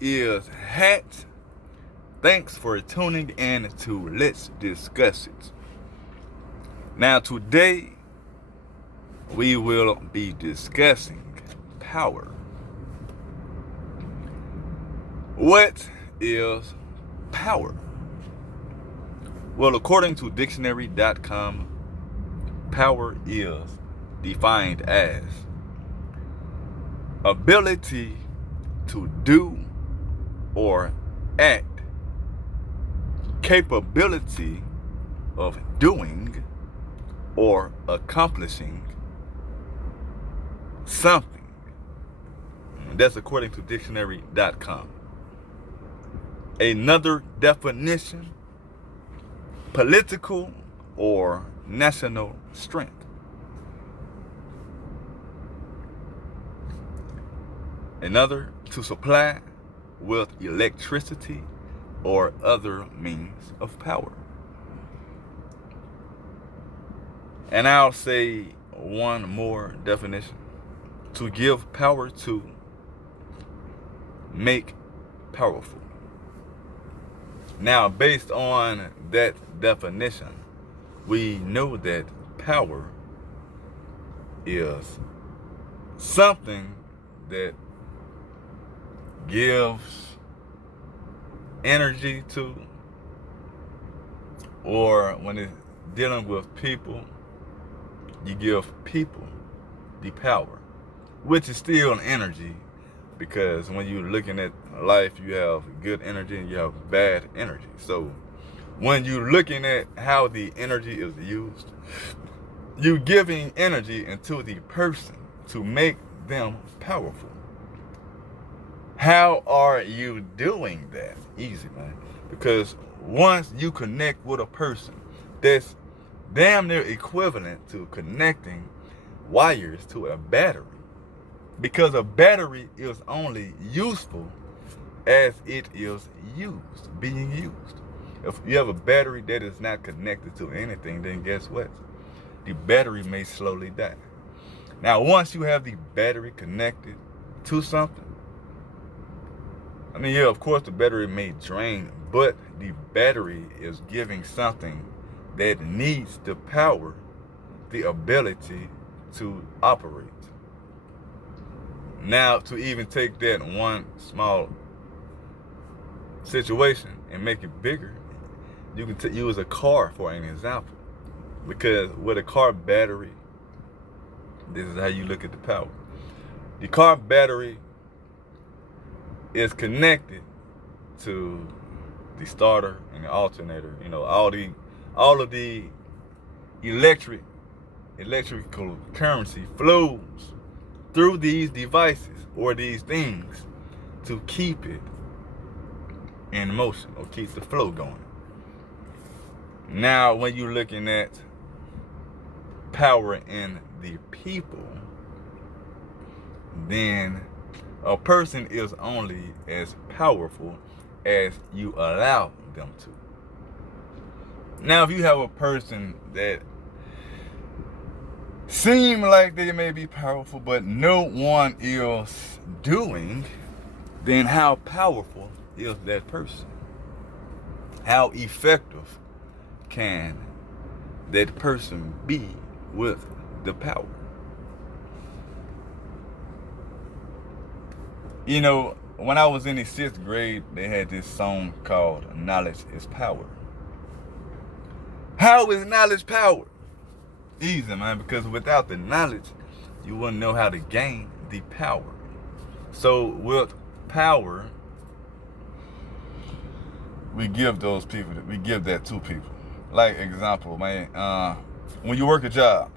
is Hat. Thanks for tuning in to Let's Discuss It. Now, today we will be discussing power. What is power? Well, according to dictionary.com, power is defined as ability to do or act, capability of doing or accomplishing something. That's according to dictionary.com. Another definition: political or national strength. Another, to supply with electricity or other means of power. And I'll say one more definition: to give power to, make powerful. Now, based on that definition, we know that power is something that gives energy to, or when it's dealing with people, you give people the power, which is still an energy, because when you're looking at life, you have good energy and you have bad energy. So when you're looking at how the energy is used, you're giving energy into the person to make them powerful. How are you doing that? Easy, man. Because once you connect with a person, that's damn near equivalent to connecting wires to a battery. Because a battery is only useful as it is being used. If you have a battery that is not connected to anything, then guess what? The battery may slowly die. Now, once you have the battery connected to something, yeah, of course the battery may drain, but the battery is giving something that needs the power, the ability to operate. Now, to even take that one small situation and make it bigger, you can use a car for an example. Because with a car battery, this is how you look at the power. The car battery is connected to the starter and the alternator. All of the electrical currency flows through these devices or these things to keep it in motion or keep the flow going. Now, when you're looking at power in the people, then a person is only as powerful as you allow them to. Now, if you have a person that seem like they may be powerful, but no one is doing, then how powerful is that person? How effective can that person be with the power? When I was in the 6th grade, they had this song called Knowledge is Power. How is knowledge power? Easy, man, because without the knowledge, you wouldn't know how to gain the power. So with power, we give that to people. Like example, man, when you work a job,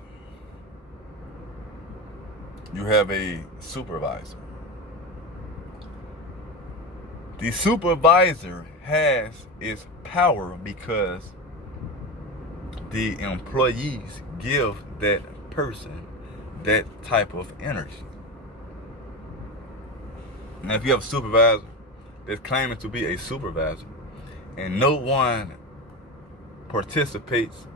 you have a supervisor. The supervisor has its power because the employees give that person that type of energy. Now, if you have a supervisor that's claiming to be a supervisor and no one participates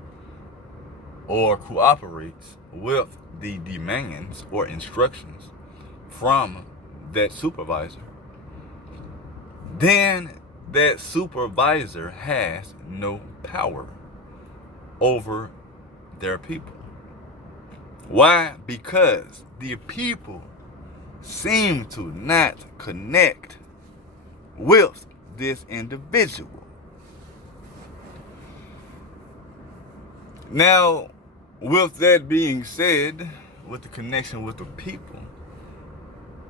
or cooperates with the demands or instructions from that supervisor, then that supervisor has no power over their people. Why? Because the people seem to not connect with this individual. Now, with that being said, with the connection with the people,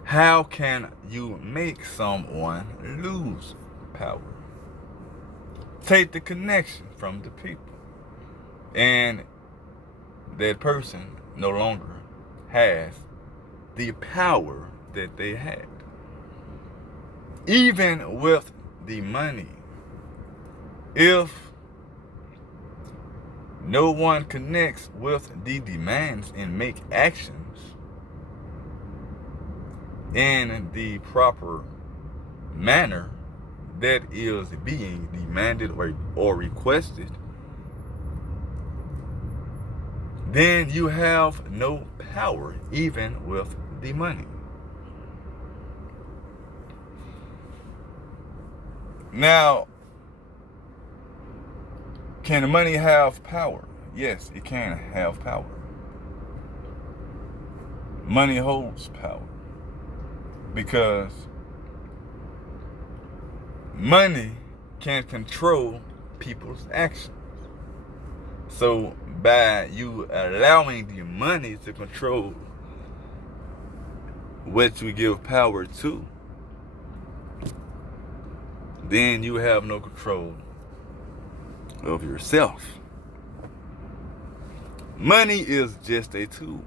how can you make someone lose power? Take the connection from the people, and that person no longer has the power that they had. Even with the money, if no one connects with the demands and make actions in the proper manner that is being demanded or requested, then you have no power even with the money. Now, can money have power? Yes, it can have power. Money holds power because money can control people's actions. So by you allowing the money to control what you give power to, then you have no control of yourself. Money is just a tool.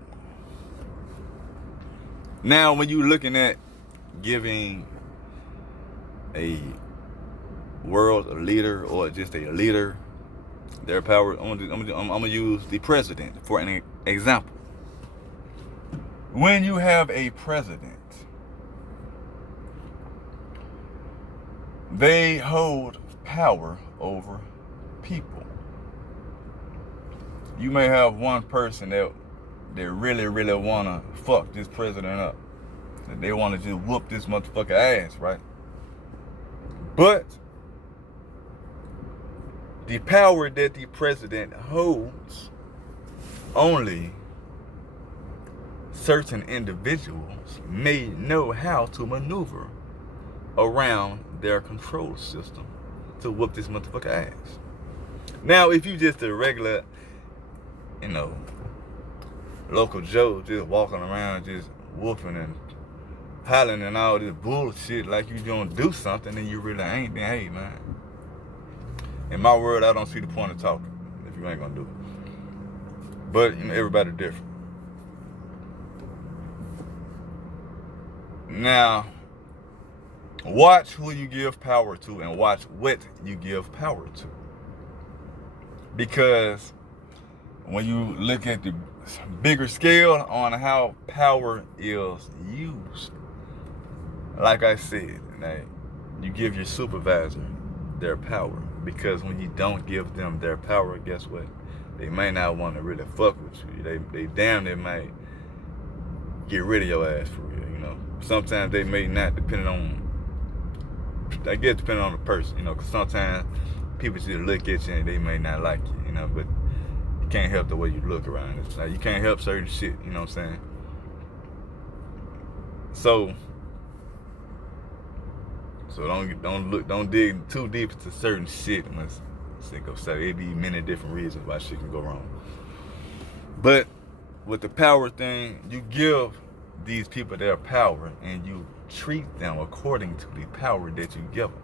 Now, when you're looking at giving a world leader or just a leader their power, I'm gonna use the president for an example. When you have a president, they hold power over people. You may have one person that really wanna fuck this president up. That they wanna just whoop this motherfucker ass, right? But the power that the president holds, only certain individuals may know how to maneuver around their control system to whoop this motherfucker ass. Now, if you just a regular, local Joe just walking around just whooping and hollering and all this bullshit like you gonna do something and you really ain't, then hey, man. In my world, I don't see the point of talking if you ain't gonna do it. But everybody different. Now, watch who you give power to and watch what you give power to. Because when you look at the bigger scale on how power is used, like I said, you give your supervisor their power. Because when you don't give them their power, guess what? They may not want to really fuck with you. They damn they might get rid of your ass for real, Sometimes they may not, depending on the person, because sometimes people just look at you and they may not like you, but you can't help the way you look around. It's like you can't help certain shit, you know what I'm saying? So don't dig too deep into certain shit unless it'd be many different reasons why shit can go wrong. But with the power thing, you give these people their power and you treat them according to the power that you give them.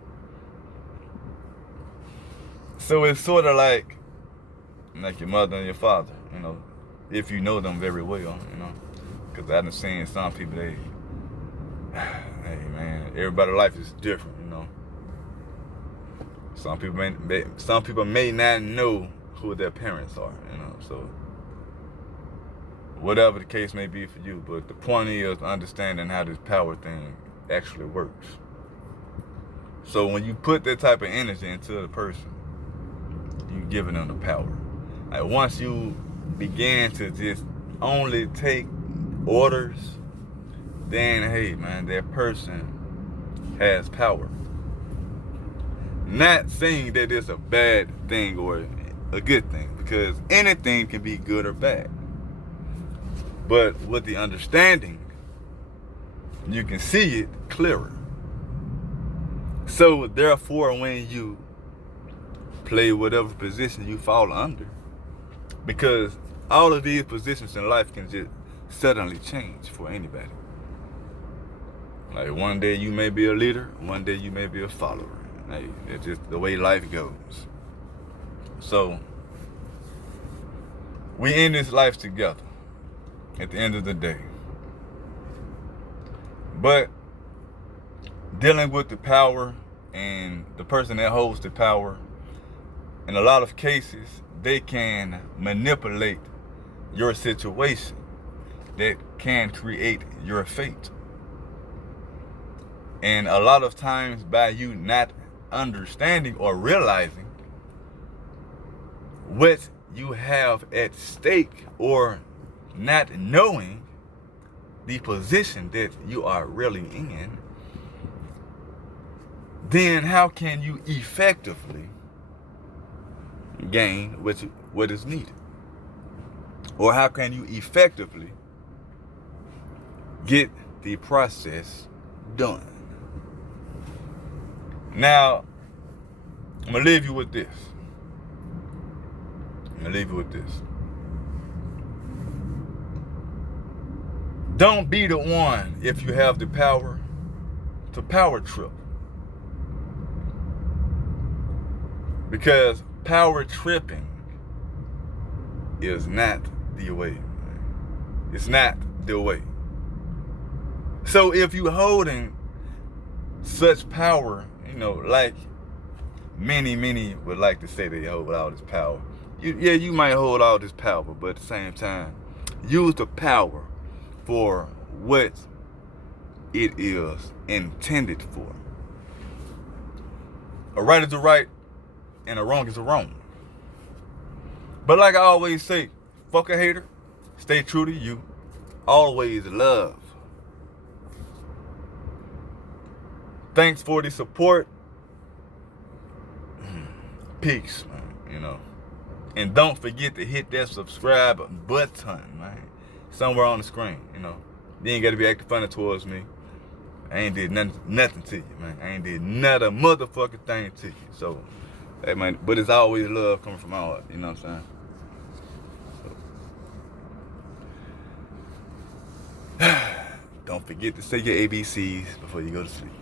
So it's sort of like your mother and your father, if you know them very well, because I've been seeing some people, hey man, everybody's life is different, Some people may not know who their parents are, so whatever the case may be for you, but the point is understanding how this power thing actually works. So when you put that type of energy into the person, you're giving them the power. Like once you begin to just only take orders, then hey man, that person has power. Not saying that it's a bad thing or a good thing, because anything can be good or bad. But with the understanding, you can see it clearer. So therefore, when you play whatever position you fall under, because all of these positions in life can just suddenly change for anybody. Like one day you may be a leader, one day you may be a follower. Like, it's just the way life goes. So we in this life together at the end of the day. But dealing with the power and the person that holds the power, in a lot of cases, they can manipulate your situation that can create your fate. And a lot of times, by you not understanding or realizing what you have at stake, or not knowing the position that you are really in, then how can you effectively gain what is needed? Or how can you effectively get the process done? Now, I'm going to leave you with this. Don't be the one, if you have the power, to power trip. Because power tripping is not the way. It's not the way. So if you're holding such power, like many would like to say they hold all this power. You might hold all this power, but at the same time, use the power for what it is intended for. A right is a right, and a wrong is a wrong. But like I always say, fuck a hater, stay true to you, always love. Thanks for the support. Peace, man, And don't forget to hit that subscribe button, man. Somewhere on the screen, You ain't got to be acting funny towards me. I ain't did nothing to you, man. I ain't did not a motherfucking thing to you. So, hey, man, but it's always love coming from my heart, you know what I'm saying? So, don't forget to say your ABCs before you go to sleep.